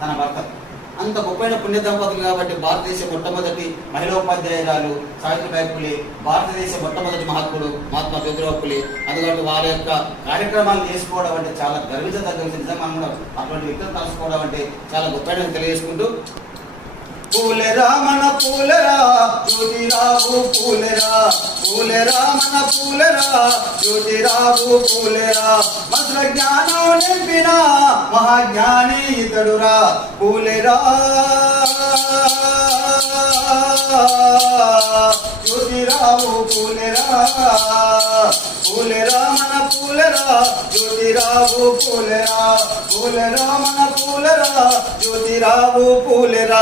తన భర్త. అంత గొప్పైన పుణ్య దంపతులు కాబట్టి భారతదేశ మొట్టమొదటి మహిళా ఉపాధ్యాయురాలు సావిత్రిబాయి పులి భారతదేశ మొట్టమొదటి మహాత్ముడు మహాత్మా జ్యోతిరావు పులి. అందుకంటే వారి యొక్క కార్యక్రమాలు చేసుకోవడం అంటే చాలా గర్వించదగ్గ నిజంగా కూడా అటువంటి వ్యక్తులు తలుసుకోవడం అంటే చాలా గొప్పైన తెలియజేసుకుంటూ పూలరా మన పూలరా జ్యోతిరావు పూలరా పూలరా మన పూలరా జ్యోతిరావు పూలరా మధుర జ్ఞానం నింపిన మహాజ్ఞాని ఇతడురా. పూలరా జ్యోతిరావు పూలరా పూలరా పూలరా జ్యోతిరావు పూలరా పూలరా మన పూలరా జ్యోతిరావు పూలరా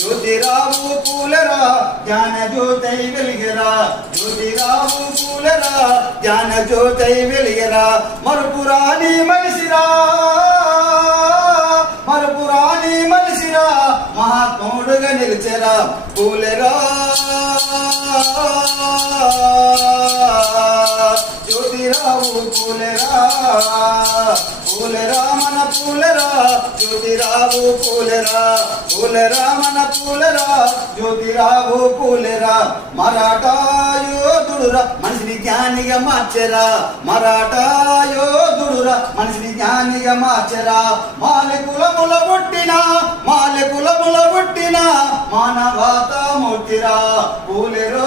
జ్యోతిరావు పూలరా జ్ఞాన జ్యోతై వెలిగరా జ్యోతిరావు పూలరా జ్ఞాన జ్యోతై వెలిగరా మరుపురాణి మనిషిరా మరుపురాణి మనిషిరా మహాత్ముడుగా నిలిచెరా పూలరా. పూలరా మన పూలరా జ్యోతిరావు పూలరా. పూలరా మన పూలరా జ్యోతిరావు పూలరా. మరాఠా యోధుడురా మనిషిని జ్ఞానిగా మార్చరా. మరాఠా యోధుడురా మనిషిని జ్ఞానిగా మార్చరా. మాలి కులముల పుట్టిన మాలి కులముల పుట్టిన మానవాత మూర్తిరా. పూలెరో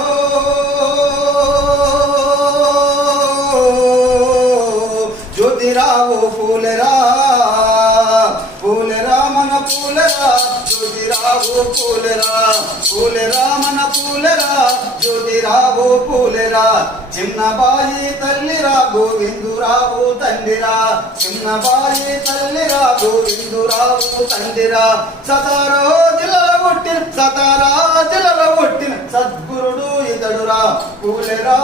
జ్యోతిరావు పూలరా పూలరా మన పూలరా జ్యోతిరావు పూలెరా. చిన్నబాయి తల్లిరా గోవిందురావు తండ్రిరా చిన్నబాయి తల్లిరా గోవిందురావు తండ్రిరా సతారో జిల్లల పుట్టిన సతారా జిల్లల పుట్టిన సద్గురుడు ఇతడురా. పూలరా.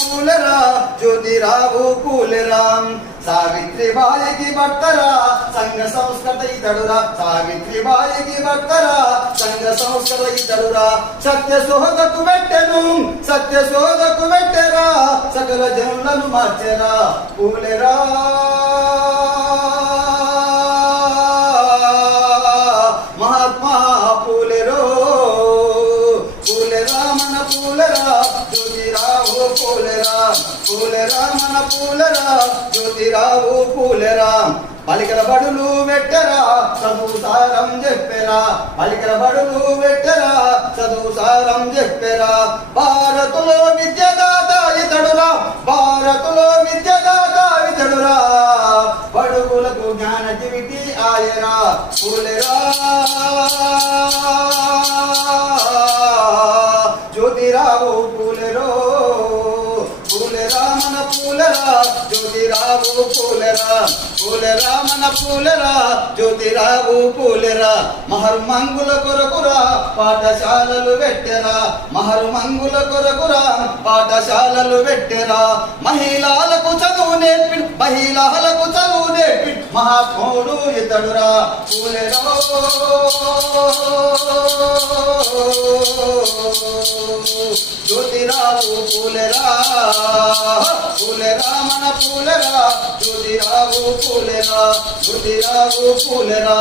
పూలెరా జ్యోతిరావు పూలెరా. సావిత్రి బాయికి భక్తరా సంఘ సంస్కృత ఇతడురా. సావిత్రి బాయికి భక్తరా సంఘ సంస్కృత ఇతడురా. సత్య సోదకు పెట్టెను సత్య సోదకు పెట్టెరా. సకల జనులను మార్చెరా. పూలెరా. పూలెరా మన పూలెరా. జ్యోతిరావు పూలెరా. పలికల బడులు పెట్టరా చదువు సారం చెప్పెరా. పలికల బడులు పెట్టరా చదువు సారం చెప్పెరా. భారతులో విద్యదాత ఇతడురా భారతులో విద్యదాత ఇతడురా. బడుగులకు జ్ఞాన జీవిటి ఆయరా. పూలెరా. జ్యోతిరావు పూలెరో జ్యోతిరావు పూలెరా పూలెరా మన పూలరా జ్యోతిరావు పూలెరా మహరు మంగుల కొరకురా పాఠశాలలు పెట్టెరా మహరు మంగుల కొరకురా పాఠశాలలు పెట్టెరా. మహిళలకు చదువు నేర్పి మహిళలకు చదువు నేర్పి మహాత్ముడు ఇతడురా పూలెరో. జ్యోతిరావు పూలెరా? పూలెరా మన పూలెరా? జ్యోతిరావు పూలెరా? జ్యోతిరావు పూలెరా?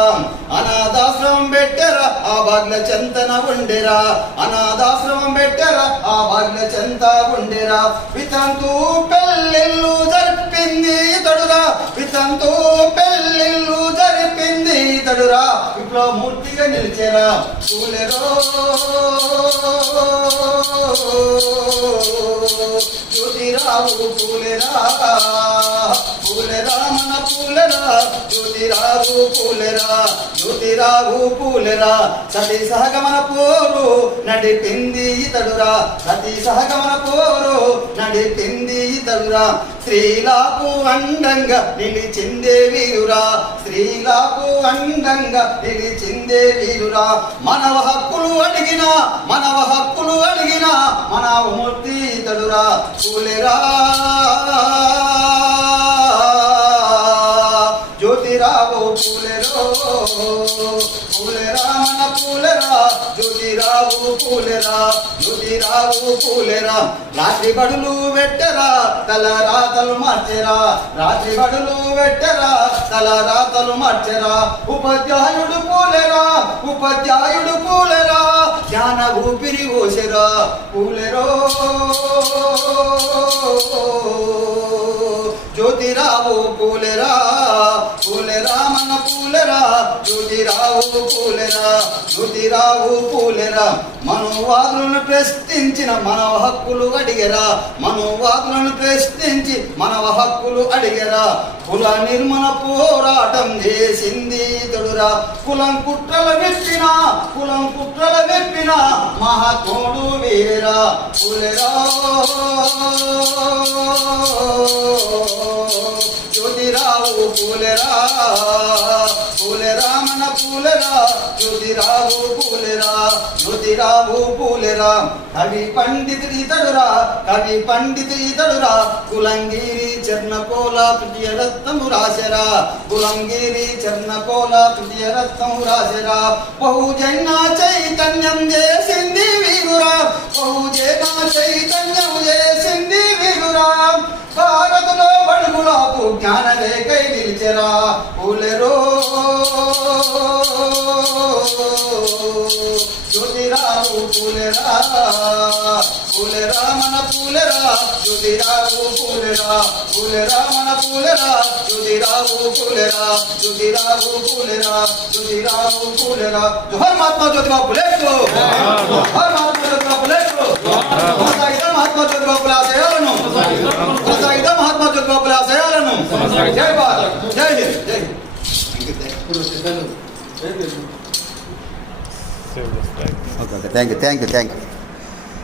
అనాథాశ్రమం పెట్టెరా? ఆ భాగ్య చెంతన ఉండెరా. అనాథాశ్రమం పెట్టెరా? ఆ భాగ్య చెంత ఉండెరా. వితంతు పెళ్ళిళ్ళు జరిపింది తడురా. వితంతు పెళ్ళి ఇతడురా విప్లవ మూర్తిగా నిలిచేరా. పూలెరో జ్యోతిరావు పూలెరా పూలెరా మన పూలెరా జ్యోతిరావు పూలెరా జ్యోతిరావు పూలెరా. సతి సహగమన పోరు నడిపింది ఇతడురా సతి సహగమన పోరు నడిపింది ఇతడురా స్త్రీలకు అండంగా నిలిచిందే వీరురా. స్త్రీలకు అండంగా నిలిచిందే వీరురా. మనవ హక్కులు అడిగిన మనవ హక్కులు అడిగిన మన మూర్తి ఇతడురా పూలరా పూలెరా మన పూలెరా జ్యోతిరావు పూలెరా జ్యోతిరావు పూలెరా. రాత్రి బడులు పెట్టరా తల రాతలు మార్చెరా. రాత్రి బడులు పెట్టరా తల రాతలు మార్చెరా. ఉపాధ్యాయుడు పూలెరా ఉపాధ్యాయుడు పూలెరా. జ్ఞాన ఊపిరి ఓసెరా పూలెరో. జ్యోతిరావు పూలెరా? పూలెరా మన పూలెరా? జ్యోతిరావు పూలెరా? జ్యోతిరావు పూలెరా? మనోవాదులను ప్రశ్నించిన మనవ హక్కులు అడిగరా? మనోవాదులను ప్రశ్నించి మనవ హక్కులు అడిగరా? కుల నిర్మల పోరాటం చేసింది తొడురా కులం కుట్రల వెప్పిన కులం కుట్రల వెప్పిన మహాత్ముడు వీరా పులెరా. జ్యోతిరావు పూలరా పూలెరా మన పూలెరా జ్యోతిరావు పూలెరా జ్యోతిరావు పూలెరా కవి పండితుడు ఇతడురా కవి పండితుడు ఇతడురా కులంగిరి చర్ణకోల తృతీయ రత్నము రాశరా కులంగిరి చర్ణకోల తృతీయ రత్నము రాశరా బహుజన చైతన్యం చేసింది వీరురా. బహుజన చైతన్యం చేసింది వీరురా. భారతులో బడుగులకు జ్ఞాన రేఖై నిలిచెరా. పూలెరో జ్యోతిరావు పూలెరా పూలెరా మన పూలెరా జ్యోతిరావు పూలెరా పూలెరా మన పూలెరా జ్యోతిరావు పూలెరా జ్యోతిరావు పూలెరా జ్యోతిరావు పూలెరా జోహర్ మహాత్మా జ్యోతిరావు పూలే జోహర్ మహాత్మా జ్యోతిరావు పూలే కొనసాగిద్దాం మహాత్మా జ్యోతిరావు పూలే ఆశయాలను కొనసాగిద్దాం మహాత్మా జ్యోతిరావు పూలే ఆశయాలను జై భారత్ జై హింద్ జై హింద్ సేవ్ చేస్తాయి okay okay thank you thank you thank you